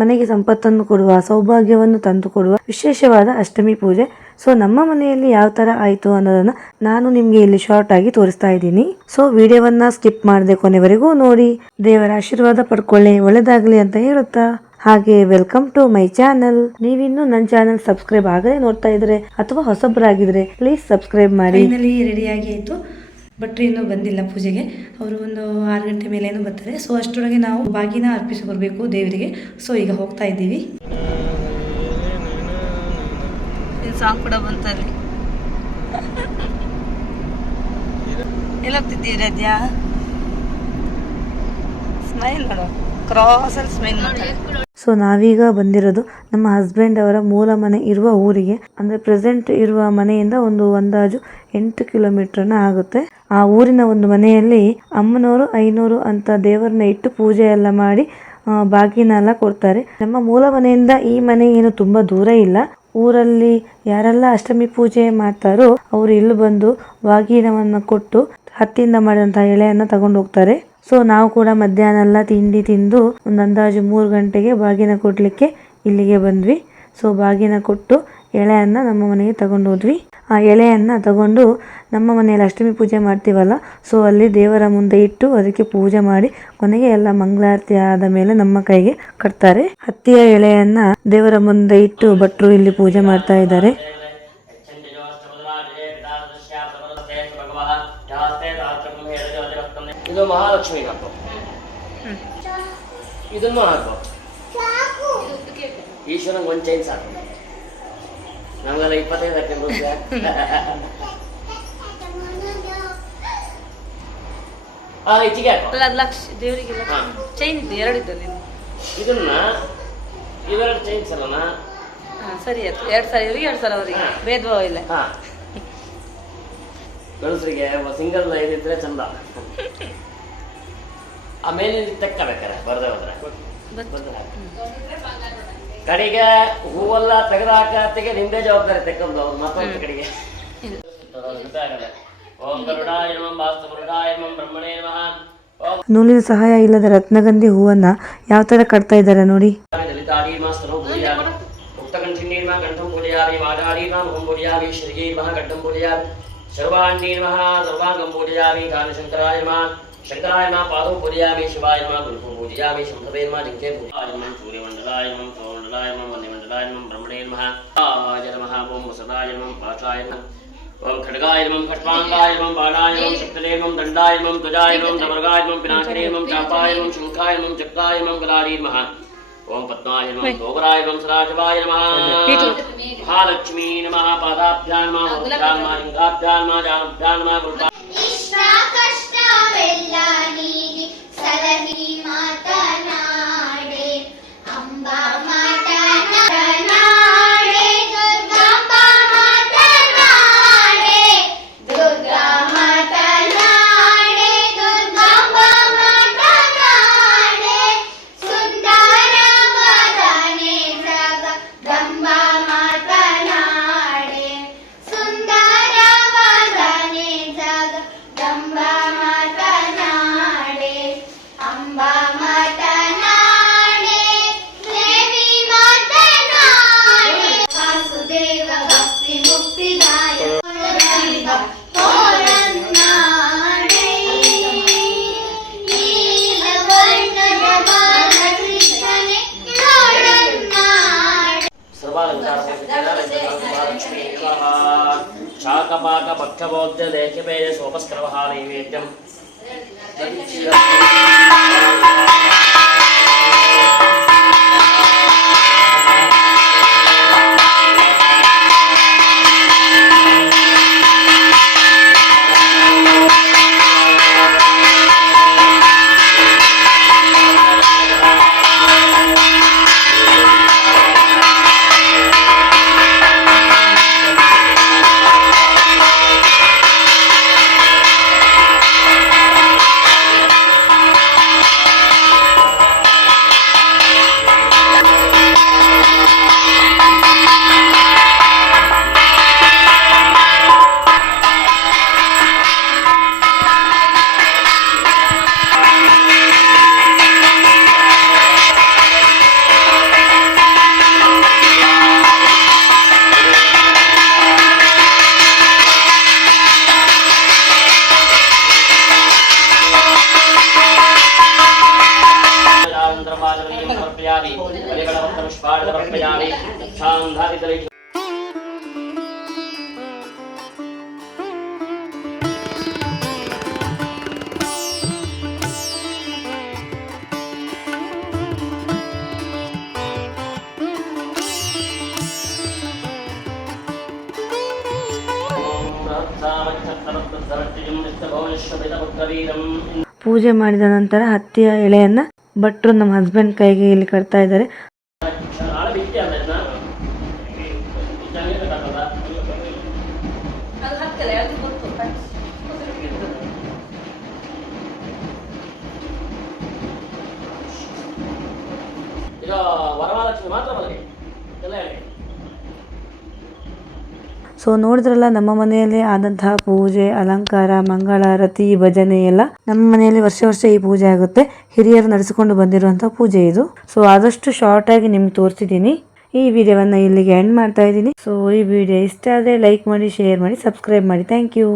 ಮನೆಗೆ ಸಂಪತ್ತನ್ನು ಕೊಡುವ, ಸೌಭಾಗ್ಯವನ್ನು ತಂದು ಕೊಡುವ ವಿಶೇಷವಾದ ಅಷ್ಟಮಿ ಪೂಜೆ. ಸೊ ನಮ್ಮ ಮನೆಯಲ್ಲಿ ಯಾವ ತರ ಆಯ್ತು ಅನ್ನೋದನ್ನ ನಾನು ನಿಮ್ಗೆ ಇಲ್ಲಿ ಶಾರ್ಟ್ ಆಗಿ ತೋರಿಸ್ತಾ ಇದ್ದೀನಿ. ಸೊ ವಿಡಿಯೋವನ್ನ ಸ್ಕಿಪ್ ಮಾಡದೆ ಕೊನೆವರೆಗೂ ನೋಡಿ, ದೇವರ ಆಶೀರ್ವಾದ ಪಡ್ಕೊಳ್ಳಿ, ಒಳ್ಳೇದಾಗ್ಲಿ ಅಂತ ಹೇಳುತ್ತಾ, ಹಾಗೆ ವೆಲ್ಕಮ್ ಟು ಮೈ ಚಾನಲ್. ನೀವಿನ್ನು ನನ್ನ ಚಾನಲ್ ಸಬ್ಸ್ಕ್ರೈಬ್ ಆಗದೆ ನೋಡ್ತಾ ಇದ್ರೆ ಅಥವಾ ಹೊಸಬರಾಗಿದ್ರೆ ಪ್ಲೀಸ್ ಸಬ್ಸ್ಕ್ರೈಬ್ ಮಾಡಿ. ಫೈನಲಿ ರೆಡಿಯಾಗಿ ಆಯಿತು. ಭಟ್ರು ಇನ್ನೂ ಬಂದಿಲ್ಲ ಪೂಜೆಗೆ. ಅವರು ಒಂದು 6 ಗಂಟೆ ಮೇಲೇನೂ ಬರ್ತಾರೆ. ಸೊ ಅಷ್ಟರೊಳಗೆ ನಾವು ಬಾಗಿನ ಅರ್ಪಿಸಿ ಬರಬೇಕು ದೇವರಿಗೆ. ಸೊ ಈಗ ಹೋಗ್ತಾ ಇದ್ದೀವಿ. ಸಾಂಗ್ ಕೂಡ ಬಂತಲ್ಲಿ. ಎಲ್ಲೋಗ್ತಿದ್ದೀವಿ? ಸ್ಮೈಲ್ ನೋಡು, ಕ್ರಾಸ್ ಅಲ್ಲಿ ಸ್ಮೈಲ್ ಮಾಡ್ತಾರೆ. ಸೊ ನಾವೀಗ ಬಂದಿರೋದು ನಮ್ಮ ಹಸ್ಬೆಂಡ್ ಅವರ ಮೂಲ ಮನೆ ಇರುವ ಊರಿಗೆ. ಅಂದ್ರೆ ಪ್ರೆಸೆಂಟ್ ಇರುವ ಮನೆಯಿಂದ ಒಂದು ಅಂದಾಜು 8 ಕಿಲೋಮೀಟರ್ನ ಆಗುತ್ತೆ. ಆ ಊರಿನ ಒಂದು ಮನೆಯಲ್ಲಿ ಅಮ್ಮನವರು 500 ಅಂತ ದೇವರನ್ನ ಇಟ್ಟು ಪೂಜೆ ಎಲ್ಲ ಮಾಡಿ ಬಾಗಿನ ಎಲ್ಲ ಕೊಡ್ತಾರೆ. ನಮ್ಮ ಮೂಲ ಮನೆಯಿಂದ ಈ ಮನೆ ಏನು ತುಂಬಾ ದೂರ ಇಲ್ಲ. ಊರಲ್ಲಿ ಯಾರೆಲ್ಲ ಅಷ್ಟಮಿ ಪೂಜೆ ಮಾಡ್ತಾರೋ ಅವರು ಇಲ್ಲಿ ಬಂದು ಬಾಗಿನವನ್ನ ಕೊಟ್ಟು ಹತ್ತಿಯಿಂದ ಮಾಡಿದಂತಹ ಎಳೆಯನ್ನ ತಗೊಂಡು ಹೋಗ್ತಾರೆ. ಸೊ ನಾವು ಕೂಡ ಮಧ್ಯಾಹ್ನ ಎಲ್ಲ ತಿಂಡಿ ತಿಂದು ಒಂದು ಅಂದಾಜು 3 ಗಂಟೆಗೆ ಬಾಗಿನ ಕೊಡ್ಲಿಕ್ಕೆ ಇಲ್ಲಿಗೆ ಬಂದ್ವಿ. ಸೊ ಬಾಗಿನ ಕೊಟ್ಟು ಎಳೆಯನ್ನ ನಮ್ಮ ಮನೆಗೆ ತಗೊಂಡು ಹೋದ್ವಿ. ಆ ಎಳೆಯನ್ನ ತಗೊಂಡು ನಮ್ಮ ಮನೆಯಲ್ಲಿ ಅಷ್ಟಮಿ ಪೂಜೆ ಮಾಡ್ತೀವಲ್ಲ, ಸೊ ಅಲ್ಲಿ ದೇವರ ಮುಂದೆ ಇಟ್ಟು ಅದಕ್ಕೆ ಪೂಜೆ ಮಾಡಿ ಕೊನೆಗೆ ಎಲ್ಲ ಮಂಗಳಾರತಿ ಆದ ಮೇಲೆ ನಮ್ಮ ಕೈಗೆ ಕಟ್ತಾರೆ. ಹತ್ತಿಯ ಎಳೆಯನ್ನ ದೇವರ ಮುಂದೆ ಇಟ್ಟು ಭಟ್ರು ಇಲ್ಲಿ ಪೂಜೆ ಮಾಡ್ತಾ ಇದ್ದಾರೆ. ಇದು ಮಹಾಲಕ್ಷ್ಮಿಗೆ ಹಾಕೋ, ಇದನ್ನು ಹಾಕೋ. ಈಶ್ವರಂಗೆ ಒಂದು ಚೈನ್ ಸಾಕು, ನಮಗೆಲ್ಲ 25 ಹಾಕಿದ್ರು. ಹೆಚ್ಚಿಗೆ ಹಾಕೋ. ದೇವರಿಗೆ ಚೈನ್ ಇದೆ, 2 ಇದ್ದಲ್ಲ. ಇದನ್ನ ಇವೆರಡು ಚೈನ್ಸ್ ಅಲ್ಲನ? ಸರಿ ಆಯ್ತು. 2 ಸಲ ಇವರಿಗೆ 2 ಸಲ ಅವರಿಗೆ, ಭೇದ ಭಾವ ಇಲ್ಲ. ಗಂಡಸರಿಗೆ ಸಿಂಗಲ್ ಇದಿದ್ರೆ ಚಂದ. ಆಮೇಲೆ ತೆಕ್ಕಬೇಕಾರೆ ಬರ್ದೆ ಹೋದ್ರೆ ಕಡೆಗೆ ಹೂವೆಲ್ಲ ತೆಗೆದಾಕತ್ತಿಗೆ ನಿಮ್ದೇ ಜವಾಬ್ದಾರಿ ತೆಕ್ಕಂದು ಅವ್ರು ಮತ್ತೊಂದು ಕಡೆಗೆ. ಓಂ ಗರುಡಾಯ ನಮಃ ವಾಸ್ತು ಗರುಡಾಯ ನಮಃ ಬ್ರಹ್ಮಣೇ ನಮಃ. ನೂಲಿನ ಸಹಾಯ ಇಲ್ಲದ ರತ್ನಗಂಧಿ ಹೂವನ್ನ ಯಾವ ತರ ಕಟ್ತಾ ಇದ್ದಾರೆ ನೋಡಿ. ದಲಿತಾಡಿ ಮಾಸ್ತರು ಬುಡಿಯಾರಿ ಉಕ್ತಕಂಠಿನೀರ್ಮ ಕಂಠಂ ಬುಡಿಯಾರಿ ಮಾದಾರೀರ್ಮ ಮುಖಂ ಬುಡಿಯಾರಿ ಶ್ರೀಗೀರ್ಮ ಗಡ್ಡಂ ಬುಡಿಯಾರಿ ಸರ್ವಾಂಗೀ ನಮಃ ಸರ್ವಾಂಗಂ ಪೂಜಯಾಮಿ. ಗಾನಶಂಕರಾಯ ನಮಃ ಶಂಕರಾಯ ನಮಃ ಪಾದಂ ಪೂಜಯಾಮಿ. ಶಿವಾಯ ನಮಃ ಗುರುಪಂ ಪೂಜಯಾಮಿ. ಶಂಭವೇ ನಮಃ ಜಿಂಕೆ ಪೂಜಯಾಯ ನಮಃ ಸೂರ್ಯಮಂಡಲಾಯ ನಮಃ ಸೌಮಂಡಲಾಯ ನಮಃ ವನ್ಯಮಂಡಲಾಯ ನಮಃ ಬ್ರಹ್ಮಣೇ ನಮಃ. ಆಯ ನಮಃ ಓಂ ವಸದಾಯ ನಮಃ ಪಾಶಾಯ ನಮಃ ಓಂ ಖಡ್ಗಾಯ ನಮಃ ಖಟ್ವಾಂಗಾಯ ನಮಃ ಬಾಣಾಯ ನಮಃ ಶಕ್ತಲೇ ನಮಃ ದಂಡಾಯ ನಮಃ ಧ್ವಜಾಯ ನಮಃ ಧಮರ್ಗಾಯ ನಮಃ ಪಿನಾಕಿನೇ ನಮಃ ಚಾಪಾಯ ನಮಃ ಶಂಖಾಯ ನಮಃ ಚಕ್ರಾಯ ನಮಃ ಗದಾಧೀ ನಮಃ. ಓಂ ಪದ್ಮಾಯ ನಮಃ ಗೋಪರಾಯ ನಮಃ ಸದಾಶಿವಾಯ ನಮಃ. ಮಹಾಲಕ್ಷ್ಮೀ ನಮಃ. ಪಾದಾಭ್ಯಾಂ ನಮಃ ಮೋಕ್ಷಾಂ ನಮಃ ಲಿಂಗಾಭ್ಯಾಂ ನಮಃ ಜಾನಭ್ಯಾಂ ನಮಃ ಗುರುಭ್ಯಾಂ. ಇಷ್ಟ ಕಷ್ಟವೆಲ್ಲ ನೀಗಿ ಸಲಹಿ ಮಾತನಾಡೆ ಅಂಬಾ ಮಾತನಾಡೆ ದುರ್ಗಾಂಬಾ ಮಾತನಾಡೆ ದುರ್ಗಾ ಮಾತನಾಡೆ ದುರ್ಗಾಂಬಾ ಮಾತನಾಡೆ ಸುಂದರ ವದನೆ ಜಗದಂಬಾ ಮಾತನಾಡೆ ಸುಂದರ ವದನೆ ಜಗದಂಬಾ ಮಾತನಾಡೆ ಅಂಬಾ ಮಾತನಾಡೆ ದೇವಿ ಮಾತನಾಡೆ ವಾಸುದೇವ ಭಕ್ತಿ ಮುಕ್ತಿದಾಯ ತೋರನ್ನಾಡೆ ನೀಲವರ್ಣದ ಬಾಲಕೃಷ್ಣನೇ ತೋರನ್ನಾಡೆ. ಸರ್ವಾಲಂಕಾರಪೂಜಿತ ಶಾಕಪಾಕ ಭಕ್ಷಭೋಜ್ಯ ಲೇಖ್ಯಪೇಯ ಸೋಪಸ್ಕರವಃ ನೈವೇದ್ಯಂ. ಸಮರ್ಪಯಾಮಿ ಬಲಿಗಣವಂತ ಪುಷ್ಪಾಣಿ ಸಮರ್ಪಯಾಮಿ ಛಾಂದಾದಿತಲಿ ಪೂಜೆ ಮಾಡಿದ ನಂತರ ಹತ್ತಿಯ ಎಳೆಯನ್ನ ಭಟ್ರು ನಮ್ಮ ಹಸ್ಬೆಂಡ್ ಕೈಗೆ ಇಲ್ಲಿ ಕಟ್ತಾ ಇದ್ದಾರೆ. ಈಗ ವರಮಹಾಲಕ್ಷ್ಮಿ ಮಾತ್ರ ಬರಲಿ ಎಲ್ಲ ಹೇಳಿ. ಸೊ ನೋಡಿದ್ರಲ್ಲ, ನಮ್ಮ ಮನೆಯಲ್ಲಿ ಆದಂತಹ ಪೂಜೆ, ಅಲಂಕಾರ, ಮಂಗಳಾರತಿ, ಭಜನೆ ಎಲ್ಲ ನಮ್ಮ ಮನೆಯಲ್ಲಿ ವರ್ಷ ಈ ಪೂಜೆ ಆಗುತ್ತೆ. ಹಿರಿಯರು ನಡೆಸಿಕೊಂಡು ಬಂದಿರುವಂತಹ ಪೂಜೆ ಇದು. ಸೊ ಆದಷ್ಟು ಶಾರ್ಟ್ ಆಗಿ ನಿಮ್ಗೆ ತೋರಿಸಿದ್ದೀನಿ. ಈ ವಿಡಿಯೋವನ್ನು ಇಲ್ಲಿಗೆ ಎಂಡ್ ಮಾಡ್ತಾ ಇದ್ದೀನಿ. ಸೊ ಈ ವಿಡಿಯೋ ಇಷ್ಟ ಆದರೆ ಲೈಕ್ ಮಾಡಿ, ಶೇರ್ ಮಾಡಿ, ಸಬ್ಸ್ಕ್ರೈಬ್ ಮಾಡಿ. Thank you.